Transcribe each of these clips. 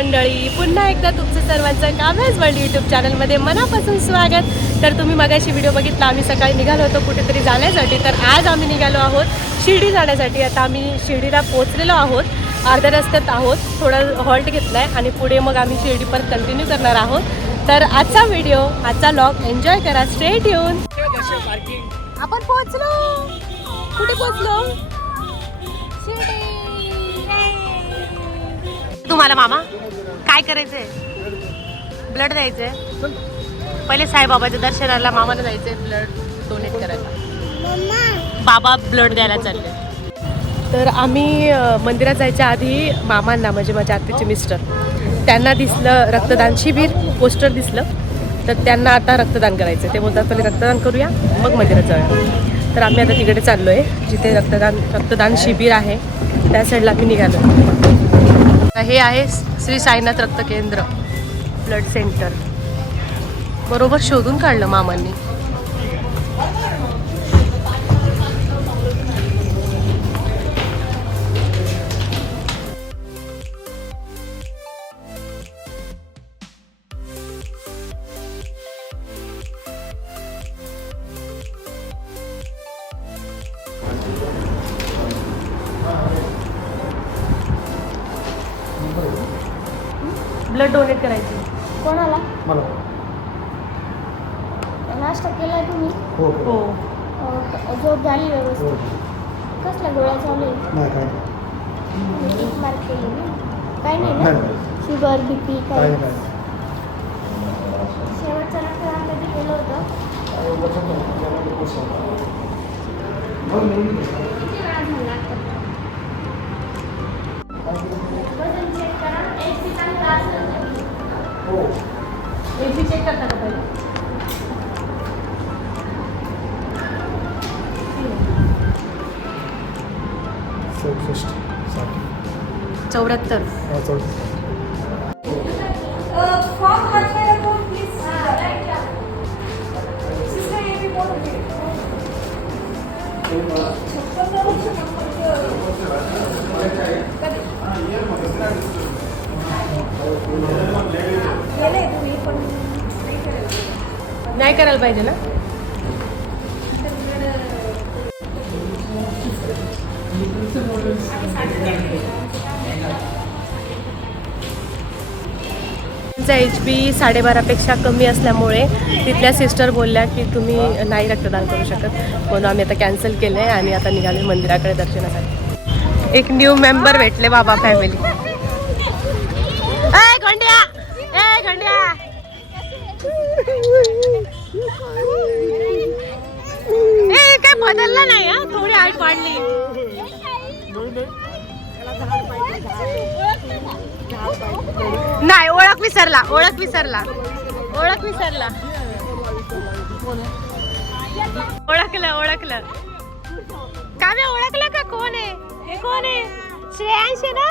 मंडळी, पुन्हा एकदा तुमचं सर्वांचं काव्याज वर्ल्ड यूट्यूब चॅनलमध्ये मनापासून स्वागत. तर तुम्ही मगाशी व्हिडिओ बघितला, आम्ही सकाळी निघालो होतो कुठेतरी जाण्यासाठी. तर आज आम्ही निघालो आहोत शिर्डी जाण्यासाठी. आता आम्ही शिर्डीला पोहोचलेलो आहोत, अर्ध्या रस्त्यात आहोत, थोडं हॉल्ट घेतला आहे आणि पुढे मग आम्ही शिर्डी परत कंटिन्यू करणार आहोत. तर आजचा व्हिडिओ, आजचा व्लॉग एन्जॉय करा, स्टे ट्यून. आपण पोहोचलो. कुठे पोहोचलो? शिर्डी. तुम्हाला मामा काय करायचंय? ब्लड द्यायचंय. पहिले साईबाबाच्या दर्शनाला मामाला जायचंय ब्लड डोनेट करायला. बाबा ब्लड द्यायला चालले. तर आम्ही मंदिरात जायच्या आधी मामांना, म्हणजे माझ्या आत्याचे मिस्टर, त्यांना दिसलं रक्तदान शिबिर, पोस्टर दिसलं. तर त्यांना आता रक्तदान करायचं. ते बोलतात पहिले रक्तदान करूया मग मंदिरात जाऊया. तर आम्ही आता तिकडे चाललो आहे जिथे रक्तदान शिबिर आहे, त्या साईडला आम्ही निघालो. हे आहे श्री साईनाथ रक्त केंद्र ब्लड सेंटर. बरोबर शोधून काढलं मामांनी. ब्लड डोनेट करायची. कोणाला? मला. नाश्ता केला तुम्ही? हो हो. झोप झाली व्यवस्थित? कसल्या गोळ्या चालू आहे? नाही काय टिक मार्क केली ना? काय नाही ना? शुगर बीपी काय? नाही. शेवटचं रक्तदान कधी केलं होतं? किती वेळा झाला? वजन चेक करा. एक ठिकाणी त्रास हो. एसी चेक करता का पहिले? 74. नाही करायला पाहिजे ना. HP 12.5पेक्षा कमी असल्यामुळे तिथल्या सिस्टर बोलल्या की तुम्ही नाही रक्तदान करू शकत, म्हणून आम्ही आता कॅन्सल केलं आहे आणि आता निघालो मंदिराकडे दर्शनासाठी. एक न्यू मेंबर भेटले बाबा फॅमिली. काय बदलला नाही हा, थोडी हाईट वाढली. नाही, ओळख विसरला. ओळखलं काव्या, ओळखलं का? कोण आहे हे? कोण आहे? श्रेयांश आहे ना?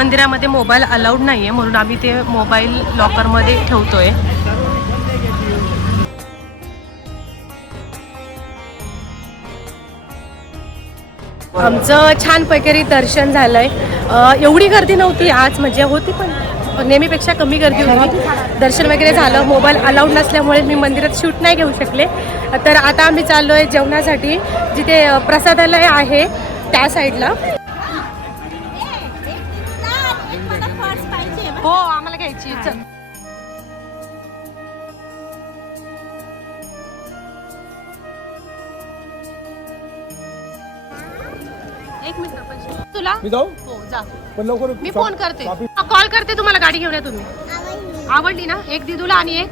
मंदिरामध्ये मोबाईल अलाउड नाही आहे, म्हणून आम्ही ते मोबाईल लॉकरमध्ये ठेवतोय. आमचं छान पैकी दर्शन झालंय. एवढी गर्दी नव्हती आज, म्हणजे होती पण नेहमीपेक्षा कमी गर्दी होती. दर्शन वगैरे झालं. मोबाईल अलाउड नसल्यामुळे मी मंदिरात शूट नाही घेऊ शकले. तर आता आम्ही चाललो आहे जेवणासाठी, जिथे प्रसादालय आहे त्या साईडला. हो आम्हाला घ्यायची. चल एक मिनिट तुला मी जाऊ हो जा. पण लवकर मी फोन करते, कॉल करते तुम्हाला. गाडी घेऊन या तुम्ही. आवडली ना? एक दिदूला आणि एक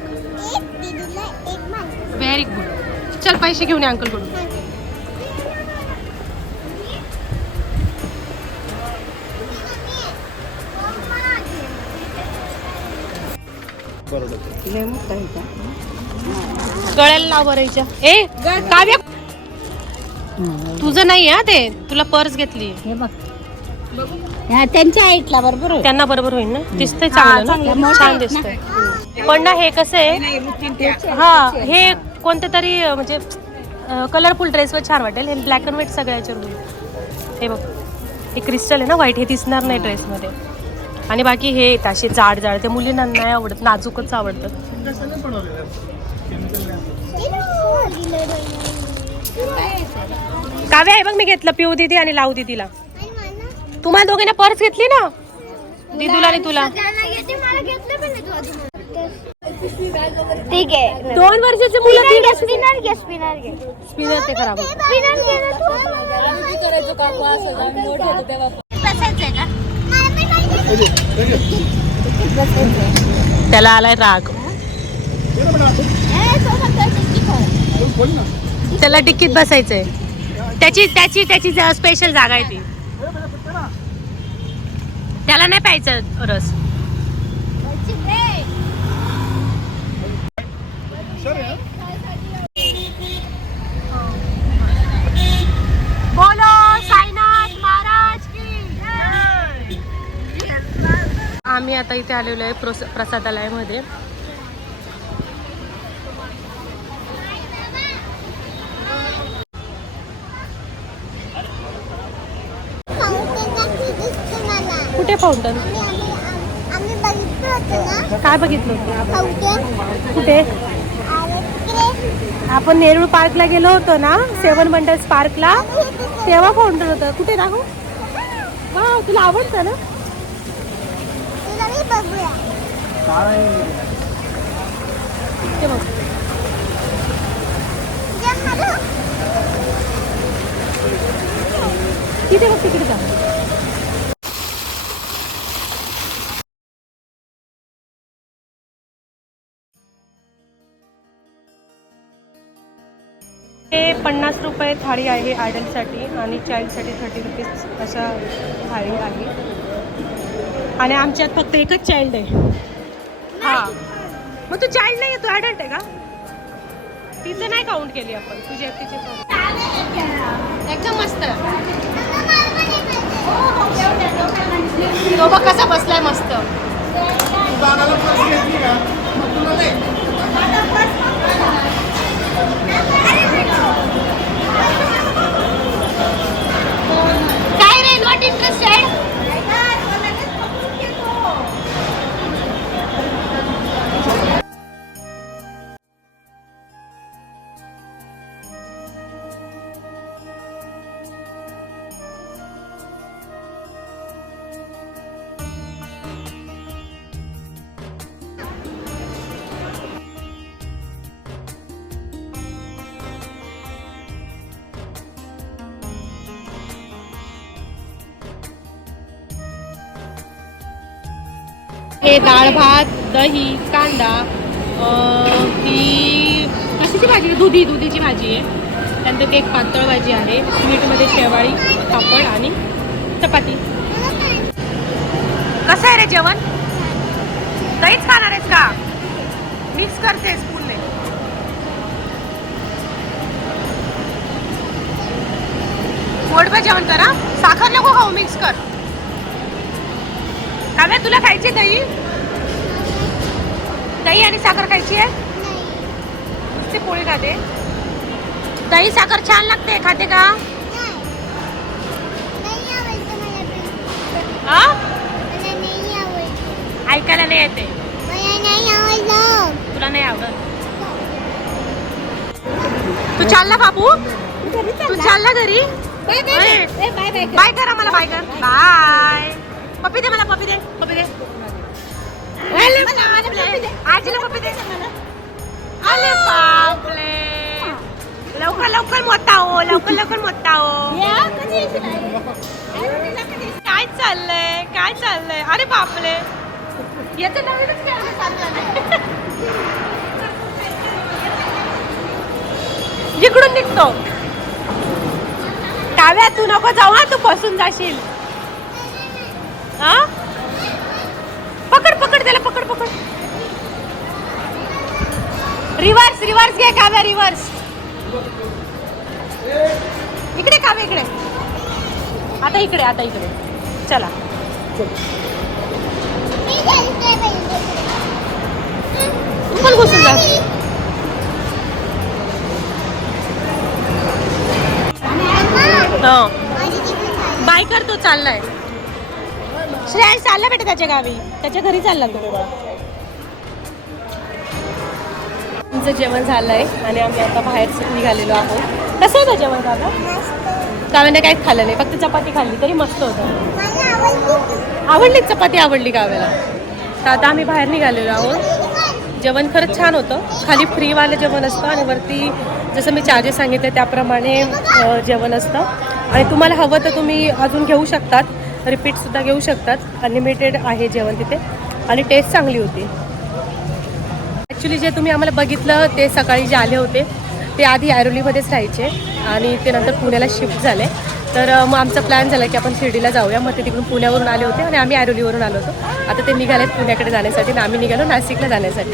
व्हेरी गुड. चल पैसे घेऊन या अंकल कडून. गळ्याला लाव भरायच्या. ए काव्य तुझं नाही हा ते, तुला पर्स घेतली. त्यांच्या आईटला बरोबर. त्यांना बरोबर होईल ना? दिसतंय चांगलं ना? छान दिसतंय. पण ना हे कसं आहे, हा हे कोणतं तरी म्हणजे कलरफुल ड्रेसवर छान वाटेल. हे ब्लॅक अँड व्हाईट सगळ्याच्या होईल. हे बघ, हे क्रिस्टल आहे ना व्हाईट, हे दिसणार नाही ड्रेसमध्ये. आणि बाकी हे असे जाड जाड, ते मुलींना नाही आवडत, नाजूकच आवडतं. काव्या आहे बघ, मी घेतलं पिऊ दिदी आणि लावू दिदीला. तुम्हाला दोघींना पर्स घेतली ना, दिदूला आणि तुला. ठीक आहे. 2 वर्षाचे मुलं. स्पिनर घे, स्पिनर घे. स्पिनर ते खराब होतं. स्पिनर घे ना तू. बसायचंय का? त्याला आलाय राग. त्याला डिक्कीत बसायचंय. त्याची त्याची त्याची स्पेशल जागा आहे ती. त्याला नाही प्यायचं रस. बोलो साईनाथ महाराज की जय. आम्ही आता इथे आलेलो आहे प्रसादालयामध्ये. कुठे फाउंटन? आम्ही बघितलं होतं ना. काय बघितलं होतं? फाउंटन कुठे? आपण नेहरू पार्कला गेलो होतो ना, 7 वंडर्स पार्कला, तेव्हा फाउंटन होतं. कुठे दाखव. वा तुला आवडतं ना? बघूया. ते बघ. तिथे बघ, तिकडे जा. हे 50 रुपये थाळी आहे ॲडल्टसाठी, आणि चाइल्डसाठी 30 रुपीज अशा थाळी आहे. आणि आमच्यात फक्त एकच चाइल्ड आहे. हां मग तू चाइल्ड नाही आहे, तू ॲडल्ट आहे का? तिचं नाही काउंट केली आपण, तुझ्या तिचे एकदम मस्त. तो बघ कसा बसलाय मस्त. काय रे, नॉट इंटरेस्टेड? हे डाळ भात, दही, कांदा, ती कशाची भाजी? दुधीची भाजी आहे. त्यानंतर एक पातळ भाजी आहे, स्वीटमध्ये शेवाळी, पापड आणि चपाती. कसं आहे रे जेवण? दहीच खाणार आहेस का? मिक्स करतेस फुलने. पोटभर जेवण करा, साखर नको खाऊ, मिक्स कर. काव्या तुला खायची दही? दही आणि साखर खायची आहे? नुसती पोळी खाते. दही साखर छान लागते, खाते का? हा? ऐकायला नाही येते. तुला नाही आवडत? तू चालला बाबू? तू चालला घरी? बाय कर आम्हाला, बाय कर. बाय. पप्पी दे मला, पप्पी दे, पप्पी दे. आजीला पप्पी दे. अरे बापले. लवकर लवकर मोठा हो, लवकर लवकर मोठा हो. काय चाललंय, काय चाललंय? अरे बापले, याचं नवीनच खेळणं चाललंय. इकडून निघतो. काव्या तू नको जाऊ हा, तू बसून जाशील. हा, पकड पकड त्याला, पकड पकड. रिव्हर्स रिव्हर्स घे काव्या, रिव्हर्स. इकडे काव्या, इकडे. आता इकडे, आता इकडे. चला तू पण घुसून जा. बाय कर, तो चाललाय. श्रेयस चालला बेटा त्याच्या गावी, त्याच्या घरी चालला तो. तुमचं जेवण झालंय आणि आम्ही आता बाहेर निघालेलो आहोत. कसं होतं जेवण झालं? काव्याने काहीच खाल्लं नाही, फक्त चपाती खाल्ली तरी मस्त होतं. आवडली चपाती, आवडली काव्याला. तर आता आम्ही बाहेर निघालेलो आहोत. जेवण खरंच छान होतं. खाली फ्रीवालं जेवण असतं आणि वरती जसं मी चार्जेस सांगितले त्याप्रमाणे जेवण असतं. आणि तुम्हाला हवं तर तुम्ही अजून घेऊ शकतात, रिपीटसुद्धा घेऊ शकतात. अनलिमिटेड आहे जेवण तिथे आणि टेस्ट चांगली होती. ॲक्च्युली जे तुम्ही आम्हाला बघितलं ते सकाळी जे आले होते ते आधी ऐरोलीमध्येच राहायचे आणि ते नंतर पुण्याला शिफ्ट झाले. तर मग आमचा प्लॅन झाला की आपण शिर्डीला जाऊया. मग ते तिकडून पुण्यावरून आले होते आणि आम्ही ऐरोलीवरून आलो होतो. आता ते निघालेत पुण्याकडे जाण्यासाठी आणि आम्ही निघालो नाशिकला जाण्यासाठी.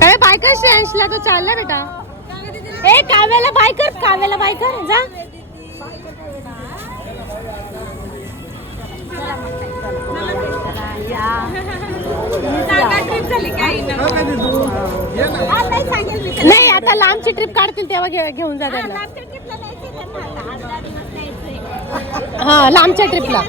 काय बायकर श्रेयांशला तो चालला बेटा. ए काव्याला बायकर, काव्याला बायकर जा. नाही आता लांबची ट्रिप काढतील तेव्हा घेऊन जा त्यांना. हा लांबच्या ट्रिपला.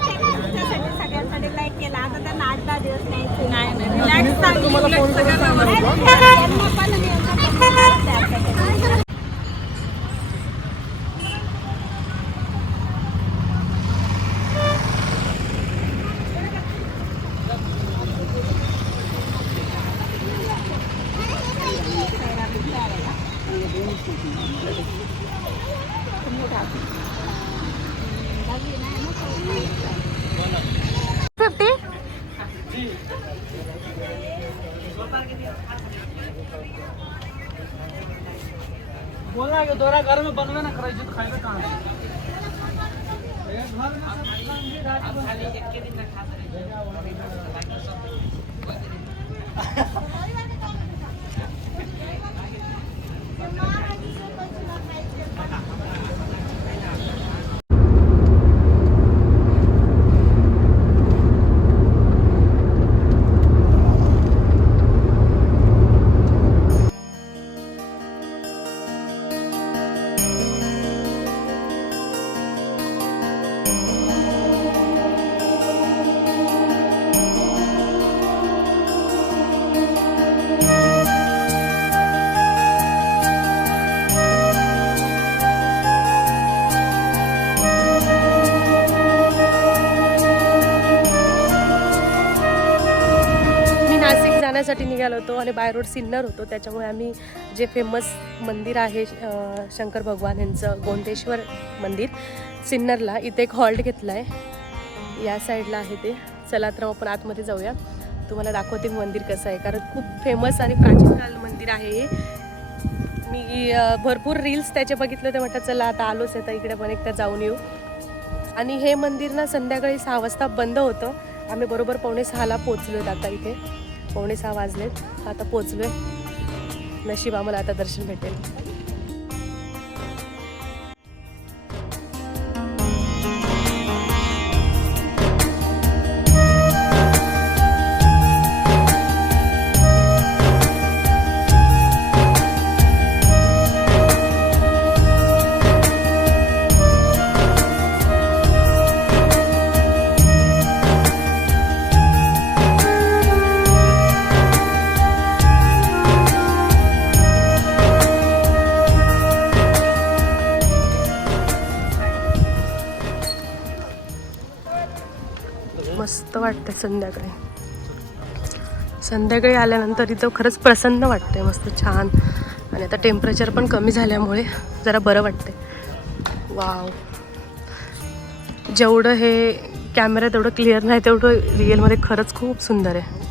बोलना कि दोरा घर में बनवे ना कराई तो खाएगा कहाँ? जाण्यासाठी निघालो होतो आणि बाय रोड सिन्नर होतो. त्याच्यामुळे आम्ही जे फेमस मंदिर आहे शंकर भगवान यांचं गोंदेश्वर मंदिर सिन्नरला, इथे एक हॉल्ट घेतला आहे. या साईडला आहे ते. चला तर आपण आतमध्ये जाऊया, तुम्हाला दाखवते मंदिर कसं आहे, कारण खूप फेमस आणि प्राचीन काल मंदिर आहे हे. मी भरपूर रील्स त्याचे बघितले, तर म्हटलं चला आता आलोच आहे तर इकडे पण एकदा जाऊन येऊ. आणि हे मंदिर ना संध्याकाळी 6 वाजता बंद होतं. आम्ही बरोबर 5:45ला पोचलोय आता इथे. 5:45 वाजलेत, आता पोचलोय. नशीब आम्हाला आता दर्शन भेटेल. मस्त वाटतं संध्याकाळी. संध्याकाळी आल्यानंतर इथं खरंच प्रसन्न वाटते, मस्त छान. आणि आता टेम्परेचर पण कमी झाल्यामुळे जरा बरं वाटते. वाव, जेवढं हे कॅमेऱ्यात एवढं क्लिअर नाही तेवढं रिअलमध्ये खरंच खूप सुंदर आहे.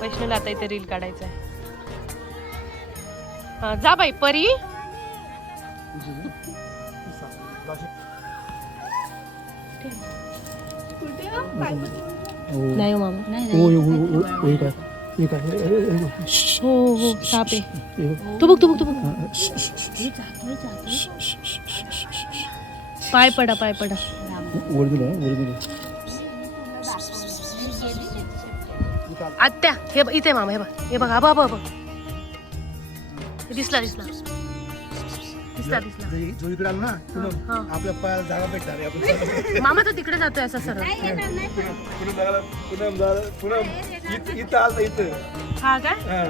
वैष्णवला आता इथे रील काढायचा आहे. हा जा बाई परी. नाही हो मामा. हो हो साप आहे. तू बघ तू बघ तू बघ. पाय पडा पाय पडा. आत्या हे बघ इथे मामा. हे बघ हे बघ. आबा बघ दिसला दिसला दिसला दिसला. जो इकडे आला ना हा. आपल्या पायाला जागा भेटणार आपण मामा तो तिकडे जातोय असं सरळ. पुन्हा इथं आलता इथं हा काय हा